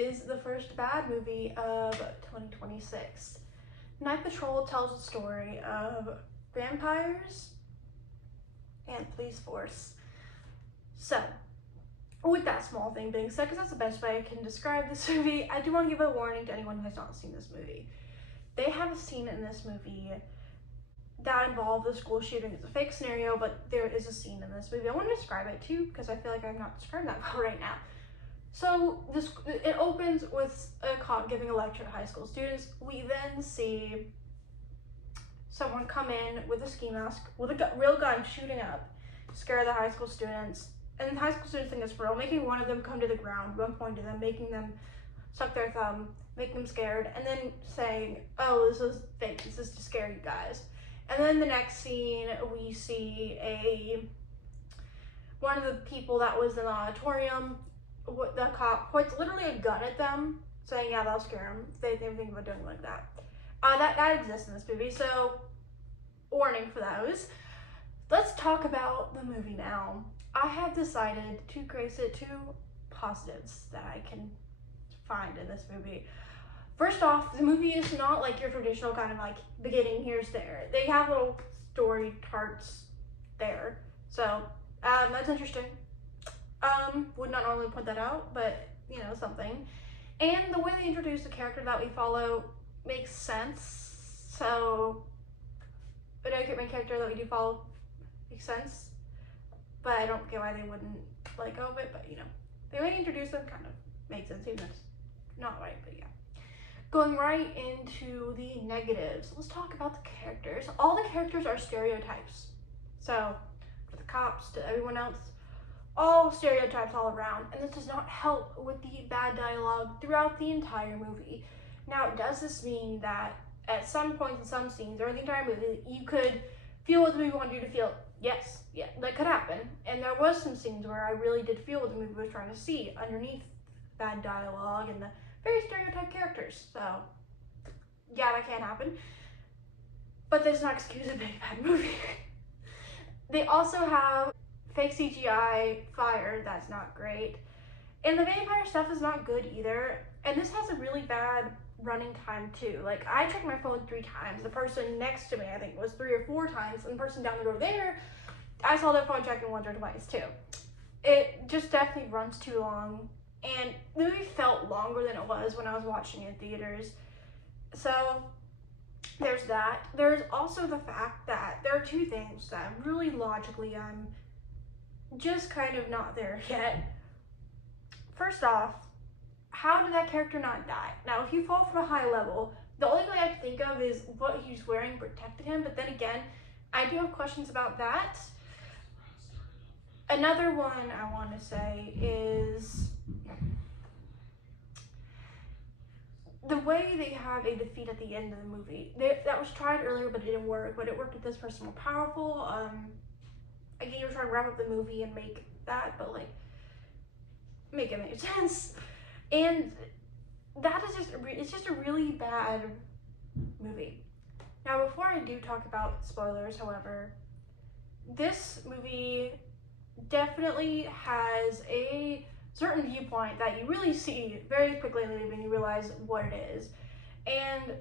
is the first bad movie of 2026. Night Patrol tells the story of vampires and police force. So, with that small thing being said, because that's the best way I can describe this movie, I do want to give a warning to anyone who has not seen this movie. They have a scene in this movie that involved the school shooting. It's a fake scenario, but there is a scene in this movie. I want to describe it too, because I feel like I'm not describing that well right now. So it opens with a cop giving a lecture to high school students. We then see someone come in with a ski mask, with a real gun, shooting up, scare the high school students. And the high school students think it's real, making one of them come to the ground, one point to them, making them suck their thumb, making them scared, and then saying, "Oh, this is fake, this is to scare you guys." And then the next scene, we see one of the people that was in the auditorium, the cop points literally a gun at them, saying, "Yeah, that'll scare them." They never think about doing like that. That exists in this movie, so warning for those. Let's talk about the movie now. I have decided to grace it to positives that I can find in this movie. First off, the movie is not like your traditional kind of like beginning, here's there. They have little story charts there. So, that's interesting. Would not normally point that out, but you know, something. And the way they introduce the character that we follow makes sense. So, the main character that we do follow makes sense. But I don't get why they wouldn't let go of it, but you know. The way they introduce them kind of makes sense, even though it's not right, but yeah. Going right into the negatives, let's talk about the characters. All the characters are stereotypes. So, for the cops to everyone else, all stereotypes all around, and this does not help with the bad dialogue throughout the entire movie. Now, does this mean that at some points in some scenes, or the entire movie, you could feel what the movie wanted you to feel? Yes, yeah, that could happen. And there was some scenes where I really did feel what the movie was trying to see underneath bad dialogue and the very stereotyped characters. So, yeah, that can happen. But that does not excuse a big bad movie. They also have fake CGI fire, that's not great. And the vampire stuff is not good either. And this has a really bad running time too. Like, I checked my phone 3 times. The person next to me, I think, was 3 or 4 times. And the person down the road there, I saw their phone checking once or twice too. It just definitely runs too long. And the movie felt longer than it was when I was watching it in theaters. So, there's that. There's also the fact that there are 2 things that really logically I'm just kind of not there yet. First off, how did that character not die? Now, if you fall from a high level, the only thing I can think of is what he was wearing protected him, but then again, I do have questions about that. Another one I want to say is the way they have a defeat at the end of the movie. That was tried earlier, but it didn't work. But it worked with this person more powerful. Again, you're trying to wrap up the movie and make that, but like, make it make sense. And that is it's just a really bad movie. Now, before I do talk about spoilers, however, this movie definitely has a certain viewpoint that you really see very quickly when you realize what it is. And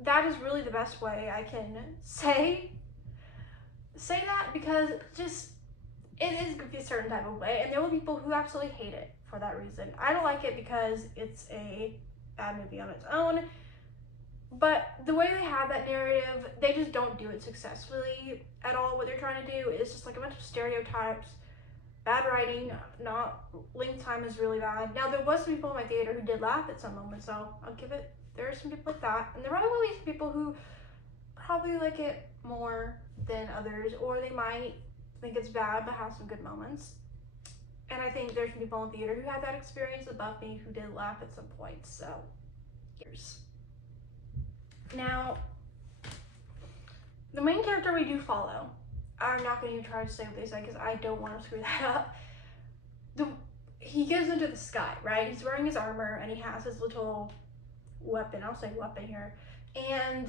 that is really the best way I can say that, because just, it is a certain type of way, and there will be people who absolutely hate it for that reason. I don't like it because it's a bad movie on its own, but the way they have that narrative, they just don't do it successfully at all. What they're trying to do is just like a bunch of stereotypes, bad writing, length time is really bad. Now, there was some people in my theater who did laugh at some moments, so I'll give it, there are some people like that, and there probably will be some people who probably like it more than others, or they might think it's bad but have some good moments. And I think there's people in theater who had that experience above me who did laugh at some points, so here's. Now, the main character we do follow, I'm not going to even try to say what they say because I don't want to screw that up. He goes into the sky, right? He's wearing his armor and he has his little weapon, I'll say weapon here, and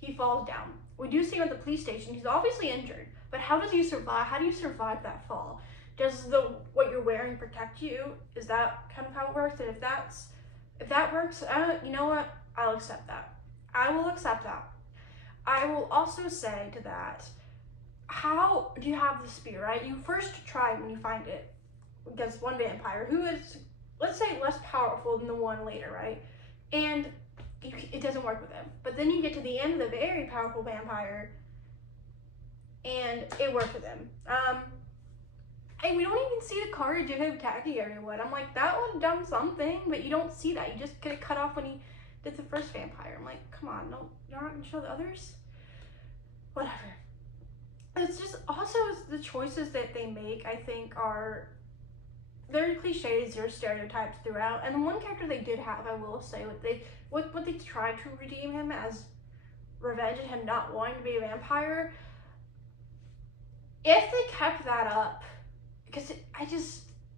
he falls down. We do see him at the police station. He's obviously injured, but how does he survive? How do you survive that fall? Does what you're wearing protect you? Is that kind of how it works? And if that works, you know what? I'll accept that. I will accept that. I will also say to that, how do you have the spear, right? You first try when you find it against one vampire who is, let's say, less powerful than the one later, right? And it doesn't work with him. But then you get to the end of the very powerful vampire and it worked with him. And we don't even see the courage of him attacking everyone. I'm like, that would have done something, but you don't see that. You just get it cut off when he did the first vampire. I'm like, come on, no, you're not gonna show the others? Whatever. It's just also the choices that they make, I think, are very cliches. There are stereotypes throughout. And the one character they did have, I will say, what they tried to redeem him as revenge and him not wanting to be a vampire. If they kept that up, because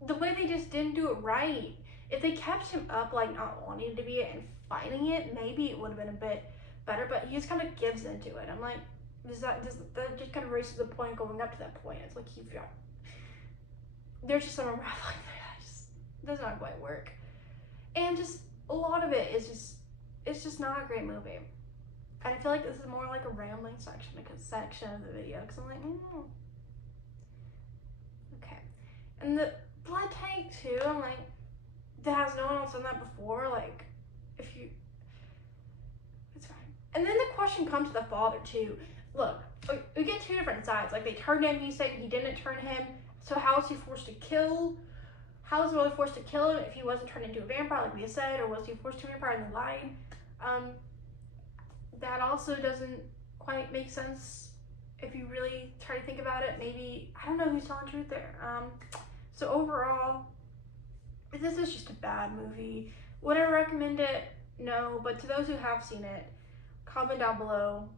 the way they just didn't do it right. If they kept him up, like not wanting to be it and fighting it, maybe it would have been a bit better. But he just kind of gives into it. I'm like, that just kind of erases the point going up to that point. It's like there's just some unraveling there that just does not quite work. And just a lot of it is it's just not a great movie. And I feel like this is more like a rambling section, like a section of the video, because I'm like, okay. And the blood tank too, I'm like, has no one else done that before? Like, it's fine. And then the question comes to the father too. Look, we get two different sides. Like, they turned him, he said he didn't turn him. So how is he forced to kill? How is he really forced to kill him if he wasn't turned into a vampire, like we said, or was he forced to a vampire and then lied? That also doesn't quite make sense if you really try to think about it. Maybe, I don't know who's telling the truth there. So overall, this is just a bad movie. Would I recommend it? No, but to those who have seen it, comment down below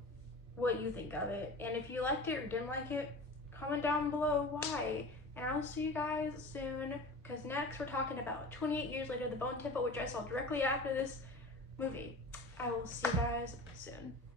what you think of it. And if you liked it or didn't like it, comment down below why. And I'll see you guys soon, because next we're talking about 28 Years Later, The Bone Temple, which I saw directly after this movie. I will see you guys soon.